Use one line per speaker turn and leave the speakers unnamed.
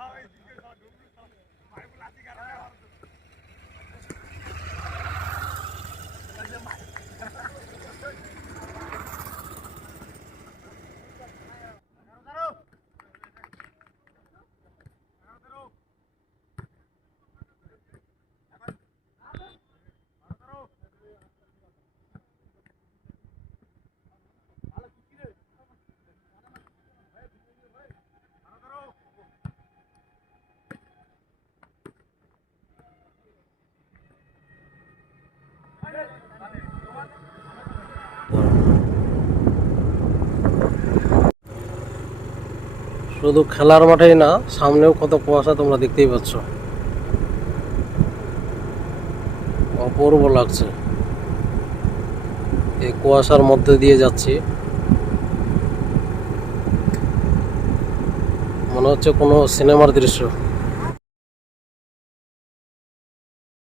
How is it? শুধু খেলার মাঠেই না, সামনেও কত কুয়াশা তোমরা দেখতেই পাচ্ছ। অপূর্ব লাগছে। এই কুয়াশার মধ্যে দিয়ে যাচ্ছি। মনে হচ্ছে কোনো সিনেমার দৃশ্য।